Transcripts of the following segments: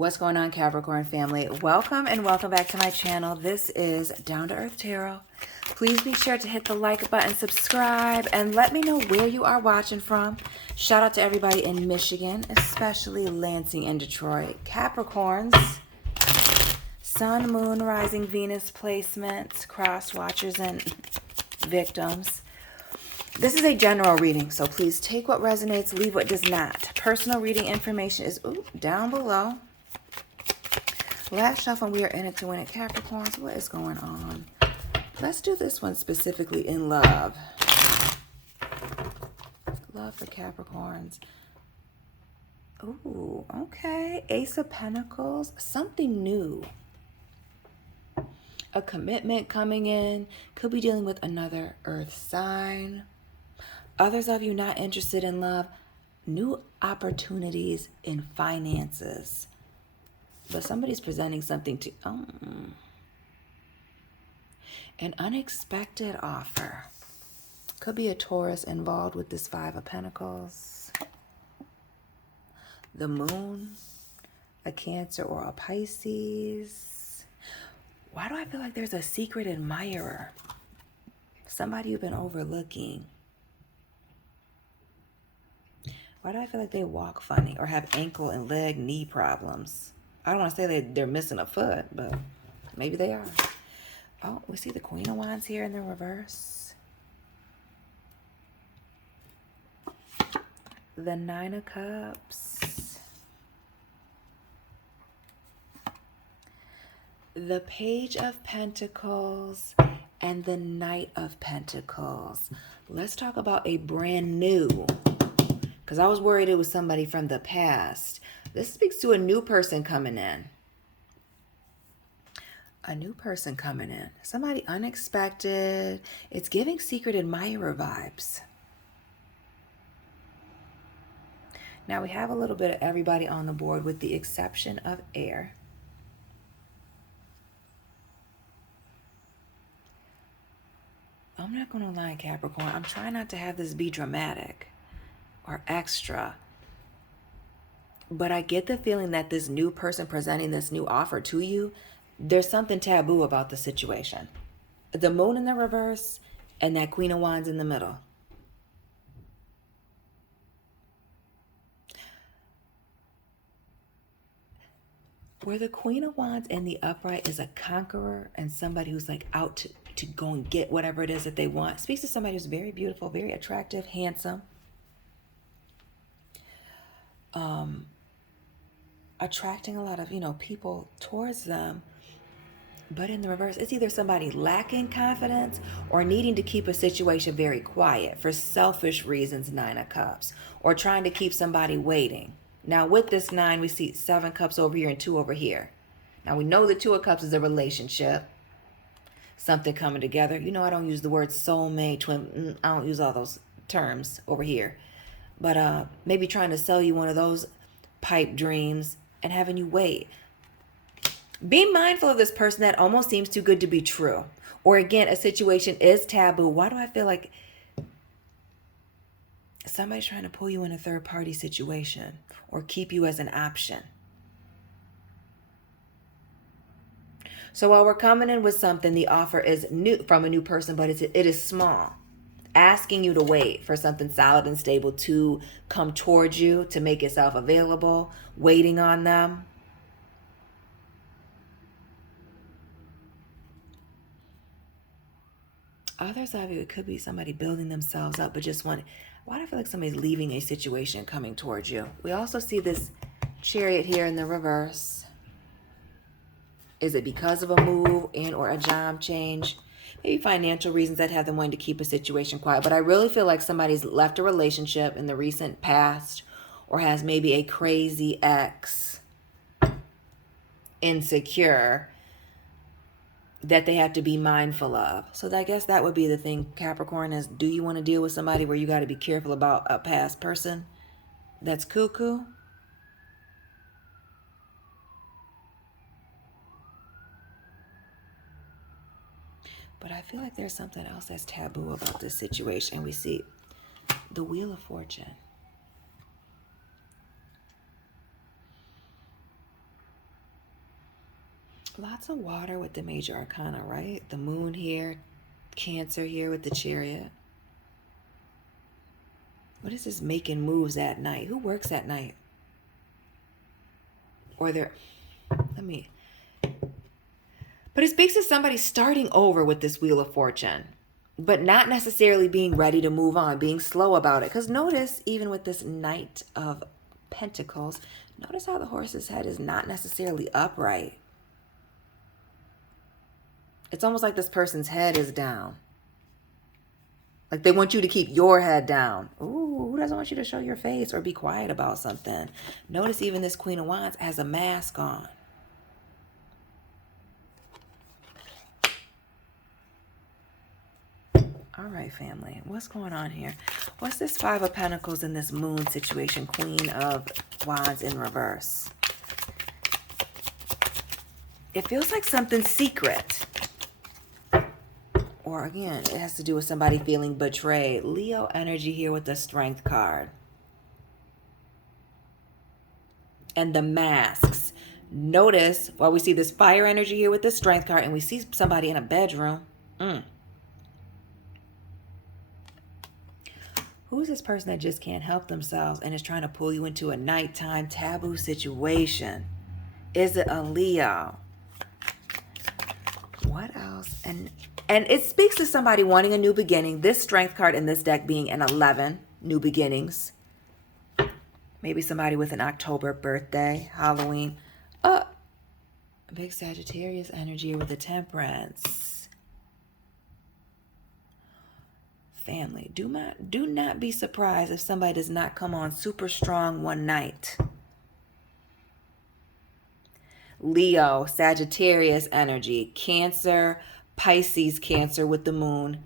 What's going on, Capricorn family? Welcome and welcome back to my channel. This is Down to Earth Tarot. Please be sure to hit the like button, subscribe, and let me know where you are watching from. Shout out to everybody in Michigan, especially Lansing and Detroit. Capricorns, Sun, Moon, Rising, Venus placements, cross watchers, and victims. This is a general reading, so please take what resonates, leave what does not. Personal reading information is down below. Last shuffle, we are in it to win it, Capricorns. What is going on? Let's do this one specifically in love. Love for Capricorns. Ooh, okay. Ace of Pentacles. Something new. A commitment coming in. Could be dealing with another earth sign. Others of you not interested in love. New opportunities in finances. But somebody's presenting something to... An unexpected offer. Could be a Taurus involved with this Five of Pentacles. The Moon. A Cancer or a Pisces. Why do I feel like there's a secret admirer? Somebody you've been overlooking. Why do I feel like they walk funny or have ankle and leg, knee problems? I don't want to say they're missing a foot, but maybe they are. Oh, we see the Queen of Wands here in the reverse. The Nine of Cups. The Page of Pentacles and the Knight of Pentacles. Let's talk about a brand new, because I was worried it was somebody from the past. This speaks to a new person coming in. A new person coming in. Somebody unexpected. It's giving secret admirer vibes. Now we have a little bit of everybody on the board with the exception of air. I'm not going to lie, Capricorn. I'm trying not to have this be dramatic or extra. But I get the feeling that this new person presenting this new offer to you, there's something taboo about the situation. The Moon in the reverse and that Queen of Wands in the middle. Where the Queen of Wands in the upright is a conqueror and somebody who's like out to go and get whatever it is that they want. Speaks to somebody who's very beautiful, very attractive, handsome. Attracting a lot of, people towards them. But in the reverse, it's either somebody lacking confidence or needing to keep a situation very quiet for selfish reasons, Nine of Cups, or trying to keep somebody waiting. Now with this 9, we see 7 cups over here and 2 over here. Now we know the 2 of Cups is a relationship, something coming together. I don't use the word soulmate, twin. I don't use all those terms over here. But maybe trying to sell you one of those pipe dreams and having you wait. Be mindful of this person that almost seems too good to be true. Or again, a situation is taboo. Why do I feel like somebody's trying to pull you in a third party situation or keep you as an option? So while we're coming in with something, the offer is new from a new person, but it is small. Asking you to wait for something solid and stable to come towards you, to make itself available, waiting on them. Others of you, it could be somebody building themselves up, but just why do I feel like somebody's leaving a situation coming towards you? We also see this Chariot here in the reverse. Is it because of a move and or a job change? Maybe financial reasons that have them wanting to keep a situation quiet. But I really feel like somebody's left a relationship in the recent past or has maybe a crazy ex, insecure, that they have to be mindful of. So I guess that would be the thing, Capricorn, is do you want to deal with somebody where you got to be careful about a past person that's cuckoo? But I feel like there's something else that's taboo about this situation. We see the Wheel of Fortune. Lots of water with the major arcana, right? The moon here, Cancer here with the Chariot. What is this making moves at night? Who works at night? Or they're, but it speaks to somebody starting over with this Wheel of Fortune, but not necessarily being ready to move on, being slow about it. Because notice, even with this Knight of Pentacles, notice how the horse's head is not necessarily upright. It's almost like this person's head is down. Like they want you to keep your head down. Ooh, who doesn't want you to show your face or be quiet about something? Notice even this Queen of Wands has a mask on. All right, family. What's going on here? What's this Five of Pentacles in this moon situation? Queen of Wands in reverse. It feels like something secret. Or again, it has to do with somebody feeling betrayed. Leo energy here with the Strength card. And the masks. Notice, while we see this fire energy here with the Strength card, and we see somebody in a bedroom. Who's this person that just can't help themselves and is trying to pull you into a nighttime taboo situation? Is it a Leo? What else? And it speaks to somebody wanting a new beginning. This Strength card in this deck being an 11, new beginnings. Maybe somebody with an October birthday, Halloween. Big Sagittarius energy with the Temperance. Family, do not be surprised if somebody does not come on super strong one night. Leo, Sagittarius energy, Cancer, Pisces, Cancer with the moon.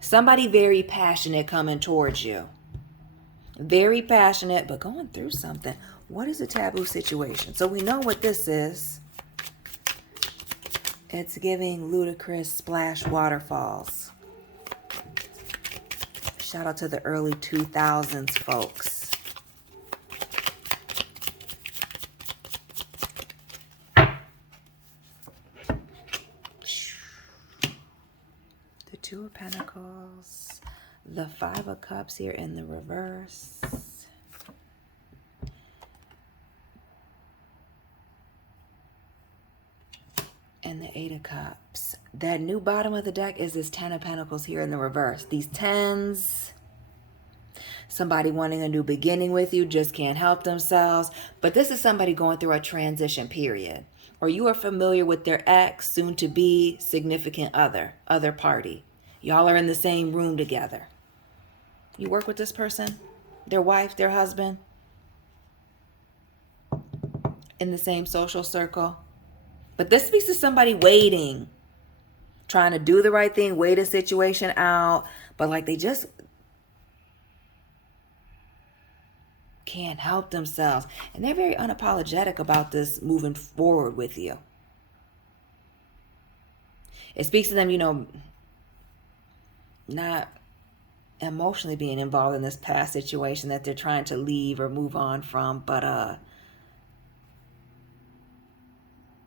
Somebody very passionate coming towards you. Very passionate, but going through something. What is a taboo situation? So we know what this is. It's giving ludicrous splash waterfalls. Shout out to the early 2000s folks. The Two of Pentacles. The Five of Cups here in the reverse. And the Eight of Cups. That new bottom of the deck is this Ten of Pentacles here in the reverse. These tens. Somebody wanting a new beginning with you, just can't help themselves. But this is somebody going through a transition period. Or you are familiar with their ex, soon to be significant other party. Y'all are in the same room together. You work with this person, their wife, their husband, in the same social circle. But this speaks to somebody waiting, trying to do the right thing, wait a situation out, but like they just can't help themselves. And they're very unapologetic about this moving forward with you. It speaks to them, not emotionally being involved in this past situation that they're trying to leave or move on from, but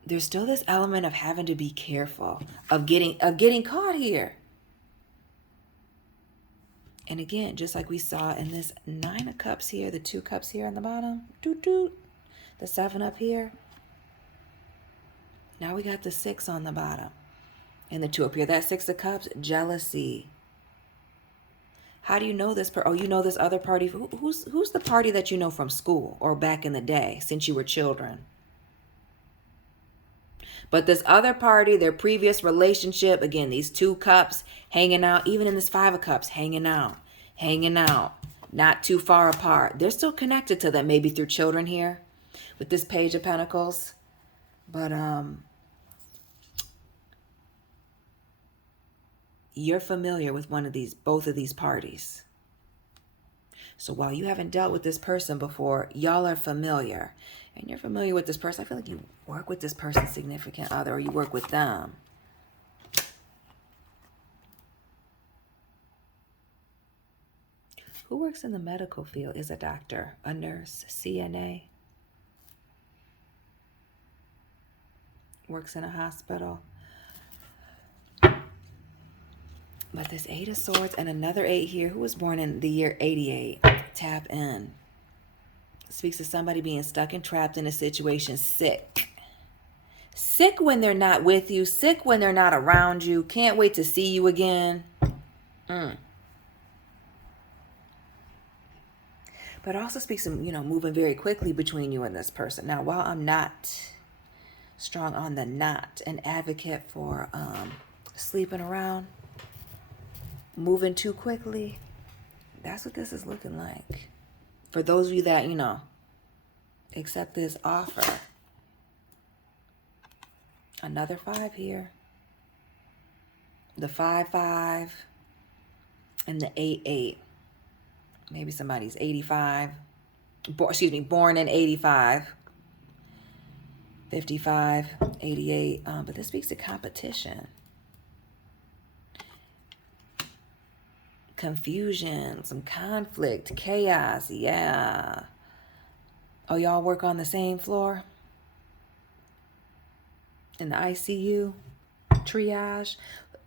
there's still this element of having to be careful, of getting caught here. And again, just like we saw in this Nine of Cups here, the Two Cups here on the bottom, the Seven up here. Now we got the Six on the bottom and the Two up here. That Six of Cups, jealousy. How do you know this? You know this other party. Who's the party that you know from school or back in the day since you were children? But this other party, their previous relationship, again, these Two Cups hanging out, even in this Five of Cups, hanging out, not too far apart. They're still connected to them, maybe through children here with this Page of Pentacles. But you're familiar with both of these parties. So while you haven't dealt with this person before, y'all are familiar. And you're familiar with this person. I feel like you work with this person's significant other, or you work with them. Who works in the medical field? Is a doctor, a nurse, CNA? works in a hospital. But this 8 of Swords and another 8 here, who was born in the year 88, tap in. Speaks to somebody being stuck and trapped in a situation, sick. Sick when they're not with you, sick when they're not around you, can't wait to see you again. But it also speaks of, moving very quickly between you and this person. Now, while I'm not strong on the not an advocate for sleeping around, moving too quickly, that's what this is looking like. For those of you that, accept this offer. Another 5 here. The 5-5 and the 8-8. Maybe somebody's 85. Born in 85. 55, 88. But this speaks to competition. Confusion, some conflict, chaos. Yeah. Oh, y'all work on the same floor? In the ICU? Triage?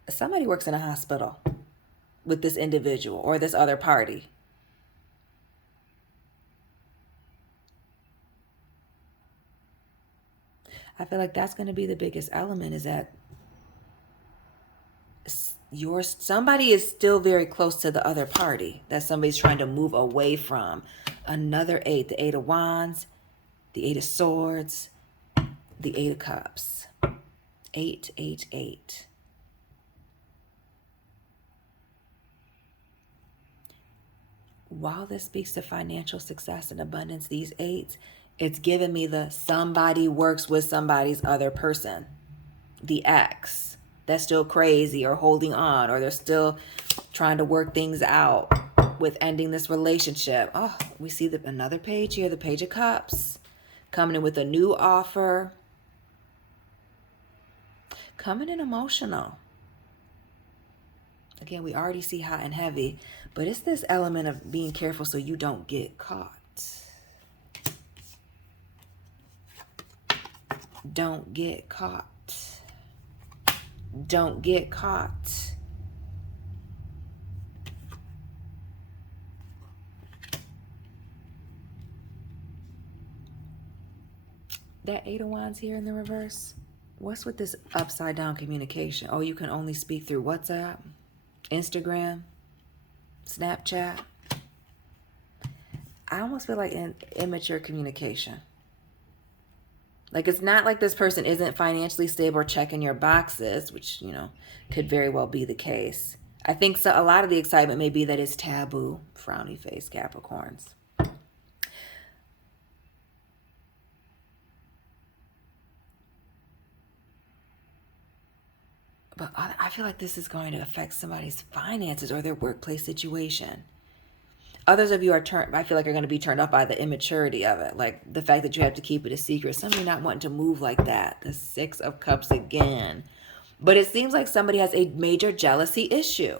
Somebody works in a hospital with this individual or this other party. I feel like that's going to be the biggest element, is that somebody is still very close to the other party that somebody's trying to move away from. Another 8, the 8 of Wands, the 8 of Swords, the 8 of Cups. 8, 8, 8. While this speaks to financial success and abundance, these 8s, it's giving me the somebody works with somebody's other person. The ex that's still crazy or holding on, or they're still trying to work things out with ending this relationship. Oh, we see another page here, the Page of Cups, coming in with a new offer. Coming in emotional. Again, we already see hot and heavy, but it's this element of being careful so you don't get caught. Don't get caught. Don't get caught. That 8 of Wands here in the reverse. What's with this upside down communication? Oh, you can only speak through WhatsApp, Instagram, Snapchat. I almost feel like immature communication. Like, it's not like this person isn't financially stable or checking your boxes, which, could very well be the case. I think so. A lot of the excitement may be that it's taboo. Frowny face, Capricorns. But I feel like this is going to affect somebody's finances or their workplace situation. Others of you I feel like are going to be turned off by the immaturity of it. Like the fact that you have to keep it a secret. Some of you not wanting to move like that. The 6 of Cups again. But it seems like somebody has a major jealousy issue.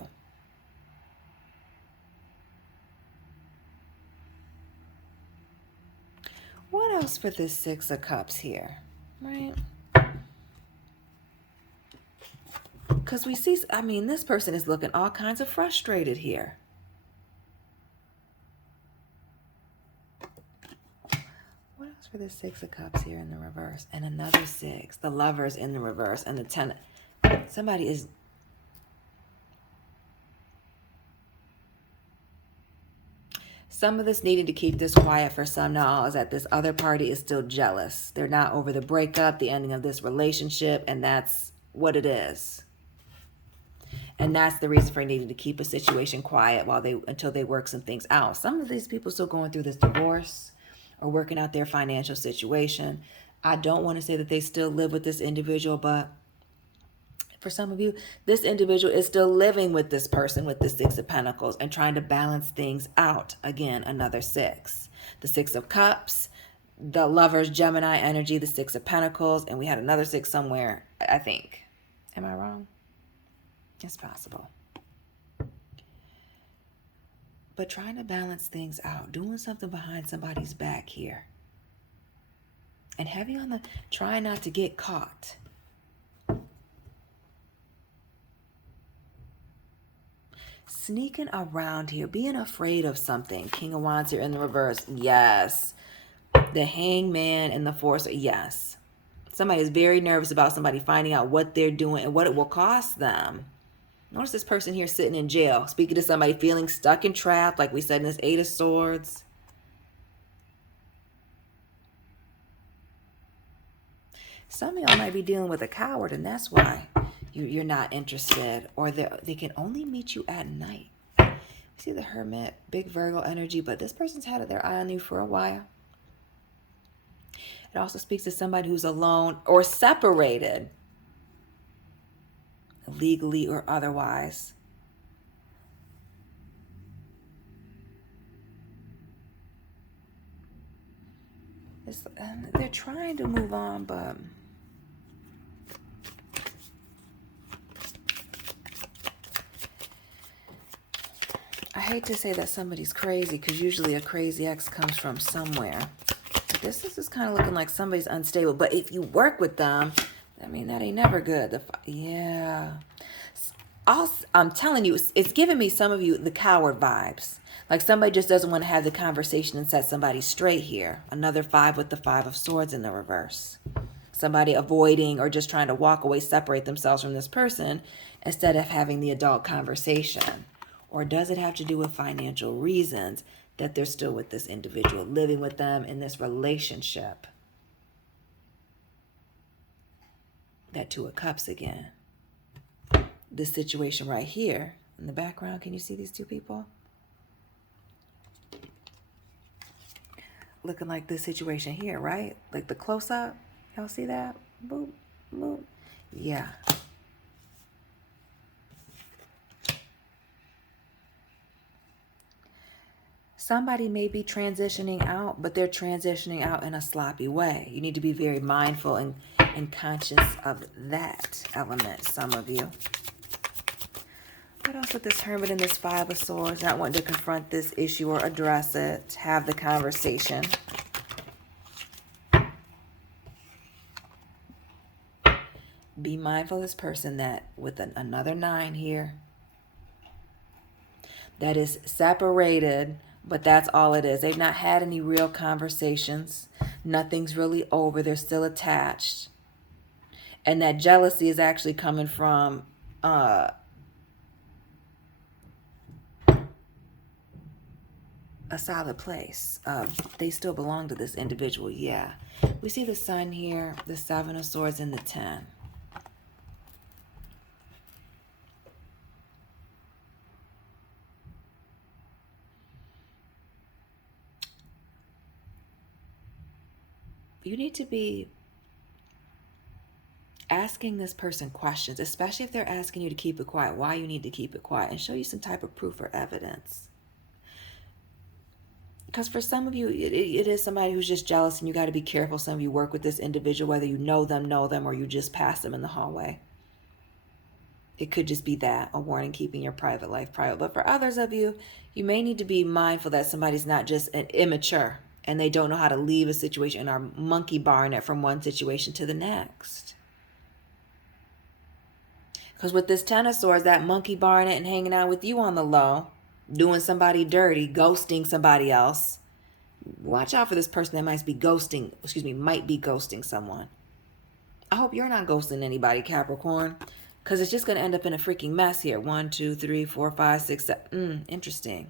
What else for this 6 of Cups here? Right? Because we see, this person is looking all kinds of frustrated here. What else for this 6 of Cups here in the reverse? And another 6. The Lovers in the reverse. And the 10. Somebody is... Some of this needing to keep this quiet for some now is that this other party is still jealous. They're not over the breakup, the ending of this relationship, and that's what it is. And that's the reason for needing to keep a situation quiet until they work some things out. Some of these people still going through this divorce or working out their financial situation. I don't want to say that they still live with this individual, but for some of you, this individual is still living with this person with the 6 of Pentacles and trying to balance things out. Again, another 6. The 6 of Cups, the Lovers, Gemini energy, the 6 of Pentacles, and we had another 6 somewhere, I think. Am I wrong? It's possible. But trying to balance things out, doing something behind somebody's back here. And heavy on the trying not to get caught. sneaking around here, being afraid of something. King of Wands here in the reverse. Yes. The Hangman and the Force. Yes. Somebody is very nervous about somebody finding out what they're doing and what it will cost them. Notice this person here sitting in jail, speaking to somebody feeling stuck and trapped, like we said in this Eight of Swords. Some of y'all might be dealing with a coward, and that's why you're not interested, or they can only meet you at night. See the Hermit, big Virgo energy, but this person's had their eye on you for a while. It also speaks to somebody who's alone or separated, legally or otherwise. They're trying to move on, but I hate to say that somebody's crazy, because usually a crazy ex comes from somewhere. But this is kind of looking like somebody's unstable. But if you work with them, I mean, that ain't never good. Yeah. I'm telling you, it's giving me, some of you, the coward vibes. Like somebody just doesn't want to have the conversation and set somebody straight here. Another 5 with the 5 of Swords in the reverse. Somebody avoiding or just trying to walk away, separate themselves from this person instead of having the adult conversation. Or does it have to do with financial reasons that they're still with this individual, living with them in this relationship? That Two of Cups again. This situation right here in the background, can you see these two people? Looking like this situation here, right? Like the close-up. Y'all see that? Boop, boop. Yeah. Somebody may be transitioning out, but they're transitioning out in a sloppy way. You need to be very mindful and conscious of that element, some of you. What else with this Hermit and this 5 of Swords? Not wanting to confront this issue or address it, have the conversation. Be mindful of this person that with another 9 here, that is separated, but that's all it is. They've not had any real conversations. Nothing's really over. They're still attached. And that jealousy is actually coming from a solid place. They still belong to this individual. Yeah. We see the Sun here, the 7 of Swords, and the 10. You need to be asking this person questions, especially if they're asking you to keep it quiet, why you need to keep it quiet, and show you some type of proof or evidence. Because for some of you, it is somebody who's just jealous, and you got to be careful. Some of you work with this individual, whether you know them, or you just pass them in the hallway. It could just be that, a warning, keeping your private life private. But for others of you, you may need to be mindful that somebody's not just an immature, and they don't know how to leave a situation and are monkey barring it from one situation to the next. Because with this 10 of Swords, that monkey barring it and hanging out with you on the low, doing somebody dirty, ghosting somebody else. Watch out for this person that might be ghosting someone. I hope you're not ghosting anybody, Capricorn, because it's just going to end up in a freaking mess here. 1, 2, 3, 4, 5, 6, 7. Interesting.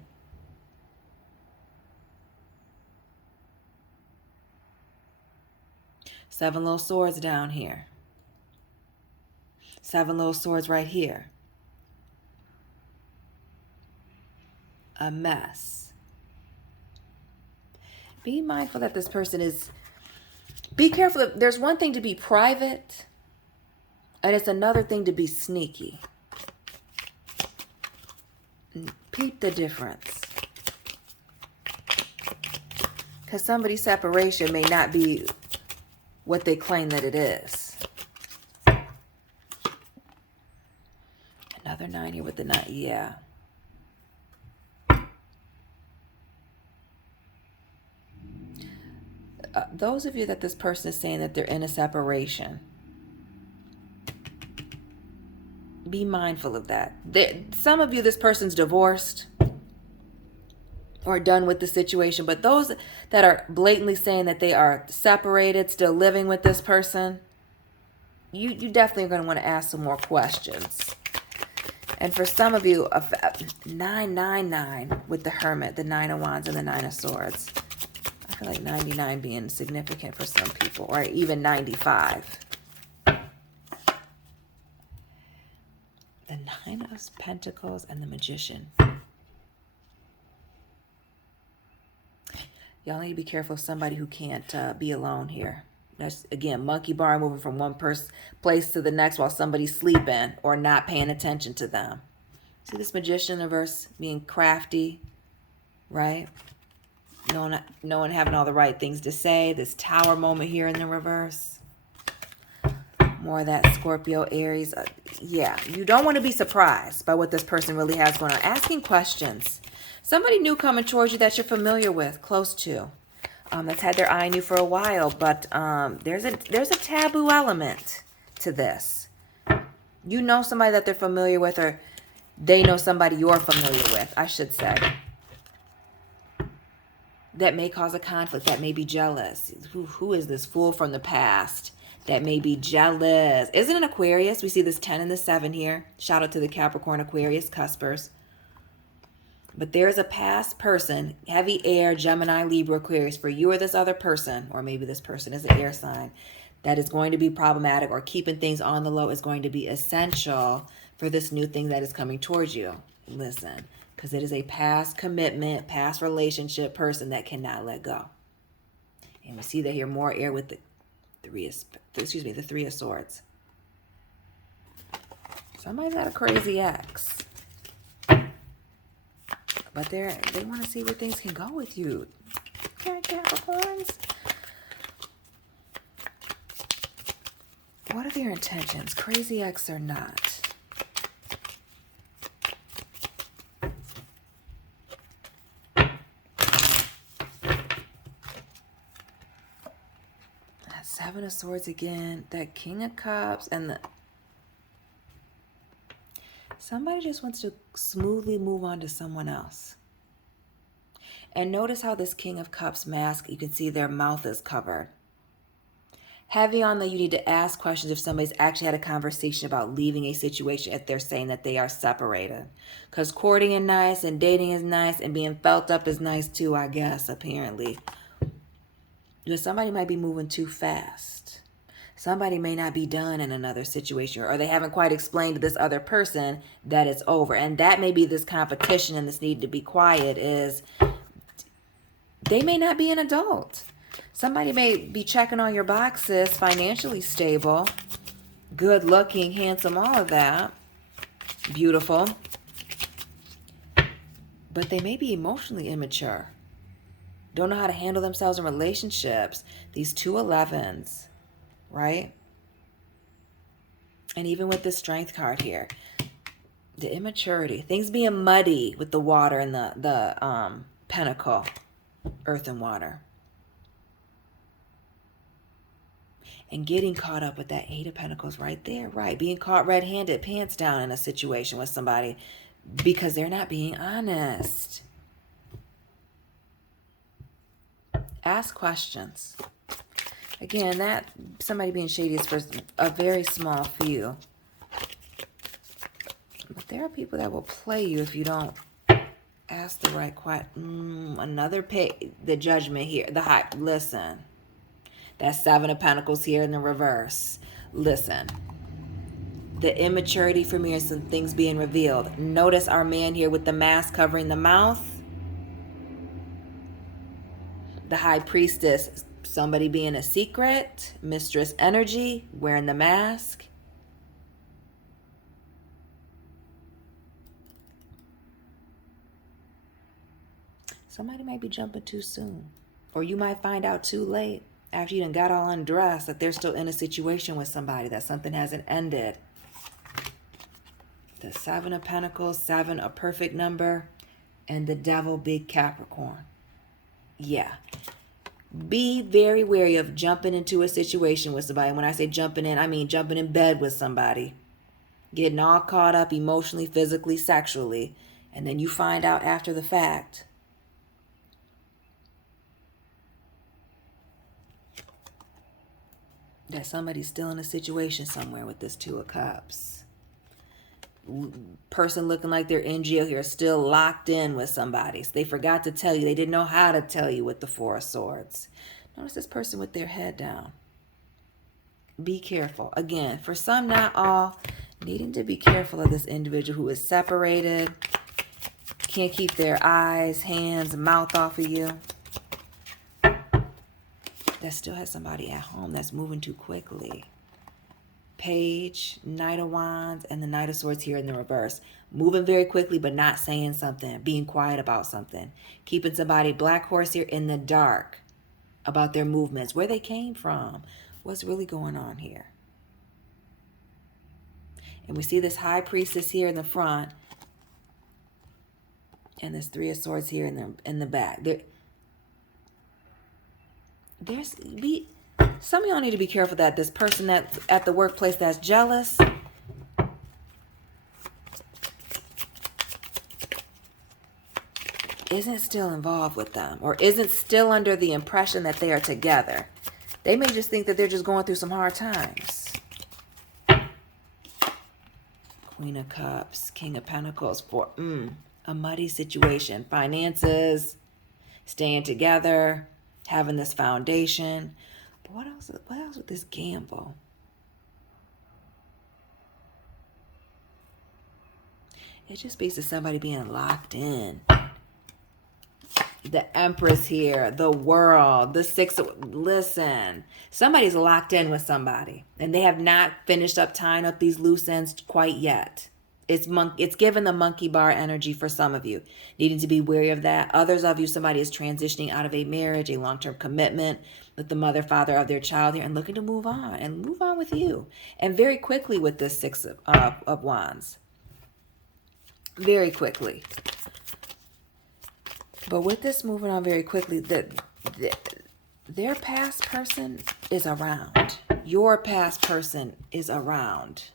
Seven little swords down here. 7 little swords right here. A mess. Be mindful that this person is... Be careful. There's one thing to be private, and it's another thing to be sneaky. Peep the difference. Because somebody's separation may not be what they claim that it is. Another 9 here with the 9. Yeah. Those of you that this person is saying that they're in a separation, Be mindful of that. Some of you, this person's divorced or done with the situation, but those that are blatantly saying that they are separated, still living with this person, you definitely are going to want to ask some more questions. And for some of you, 999 with the Hermit, the Nine of Wands and the Nine of Swords. I feel like 99 being significant for some people, or even 95. The Nine of Pentacles and the Magician. Y'all need to be careful of somebody who can't be alone here. That's, again, monkey bar, moving from one place to the next while somebody's sleeping or not paying attention to them. See this Magician in reverse being crafty, right? No one having all the right things to say. This Tower moment here in the reverse. More of that Scorpio, Aries. Yeah, you don't want to be surprised by what this person really has going on. Asking questions. Somebody new coming towards you that you're familiar with, close to. That's had their eye on you for a while, but there's a taboo element to this. You know somebody that they're familiar with, or they know somebody you're familiar with, I should say. That may cause a conflict, that may be jealous. Who is this fool from the past that may be jealous? Isn't it Aquarius? We see this 10 and the 7 here. Shout out to the Capricorn, Aquarius, cuspers. But there's a past person, heavy air, Gemini, Libra, Aquarius, for you or this other person, or maybe this person is an air sign, that is going to be problematic, or keeping things on the low is going to be essential for this new thing that is coming towards you. Listen, because it is a past commitment, past relationship person that cannot let go. And we see that here more air with the Three of Swords. Somebody's got a crazy ex. But they want to see where things can go with you. Capricorns. What are their intentions? Crazy ex or not? That 7 of Swords again. That King of Cups and the... Somebody just wants to smoothly move on to someone else. And notice how this King of Cups mask, you can see their mouth is covered. Heavy on that you need to ask questions if somebody's actually had a conversation about leaving a situation if they're saying that they are separated. Because courting is nice and dating is nice and being felt up is nice too, I guess, apparently. But somebody might be moving too fast. Somebody may not be done in another situation, or they haven't quite explained to this other person that it's over. And that may be this competition and this need to be quiet is they may not be an adult. Somebody may be checking all your boxes, financially stable, good looking, handsome, all of that. Beautiful. But they may be emotionally immature. Don't know how to handle themselves in relationships. These 2 11s. Right? And even with the Strength card here, the immaturity, things being muddy with the water and the pentacle, earth and water, and getting caught up with that 8 of Pentacles right there, right? Being caught red-handed, pants down in a situation with somebody because they're not being honest. Ask questions. Again, that somebody being shady is for a very small few. But there are people that will play you if you don't ask the right question. The Judgment here. The High. Listen. That 7 of Pentacles here in the reverse. Listen. The immaturity for me is some things being revealed. Notice our man here with the mask covering the mouth. The High Priestess. Somebody being a secret, mistress energy, wearing the mask. Somebody might be jumping too soon. Or you might find out too late after you done got all undressed that they're still in a situation with somebody, that something hasn't ended. The 7 of Pentacles, 7, a perfect number, and the Devil, big Capricorn. Yeah. Be very wary of jumping into a situation with somebody. When I say jumping in, I mean jumping in bed with somebody. getting all caught up emotionally, physically, sexually, and then you find out after the fact that somebody's still in a situation somewhere with this Two of Cups. Person looking like they're in jail here, still locked in with somebody. So they forgot to tell you. They didn't know how to tell you with the Four of Swords. Notice this person with their head down. Be careful. Again, for some, not all, needing to be careful of this individual who is separated, can't keep their eyes, hands, mouth off of you. That still has somebody at home that's moving too quickly. Page, Knight of Wands, and the Knight of Swords here in the reverse. Moving very quickly, but not saying something. Being quiet about something. Keeping somebody, Black Horse here, in the dark about their movements. Where they came from. What's really going on here. And we see this High Priestess here in the front. And this Three of Swords here in the back. Some of y'all need to be careful that this person that's at the workplace that's jealous isn't still involved with them, or isn't still under the impression that they are together. They may just think that they're just going through some hard times. Queen of Cups, King of Pentacles, for a muddy situation. Finances, staying together, having this foundation. But what else with this gamble? It just speaks to somebody being locked in. The Empress here, the World, the listen, somebody's locked in with somebody, and they have not finished up tying up these loose ends quite yet. It's given the monkey bar energy for some of you, needing to be wary of that. Others of you, somebody is transitioning out of a marriage, a long-term commitment with the mother, father of their child here, and looking to move on with you, and very quickly with this Six of Wands, very quickly. But with this moving on very quickly, their past person is around. Your past person is around.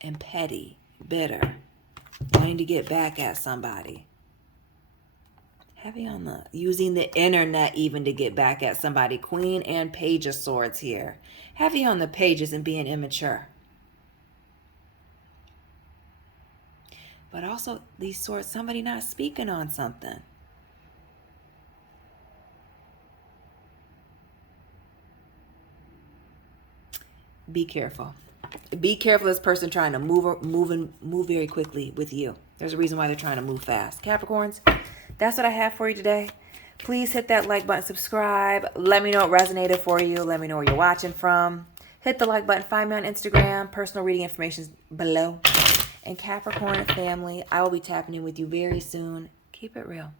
And petty, bitter, wanting to get back at somebody. Heavy on using the internet even to get back at somebody. Queen and Page of Swords here. Heavy on the pages and being immature. But also these swords, somebody not speaking on something. Be careful. Be careful of this person trying to move very quickly with you. There's a reason why they're trying to move fast. Capricorns, that's what I have for you today. Please hit that like button, subscribe. Let me know what resonated for you. Let me know where you're watching from. Hit the like button. Find me on Instagram. Personal reading information is below. And Capricorn family, I will be tapping in with you very soon. Keep it real.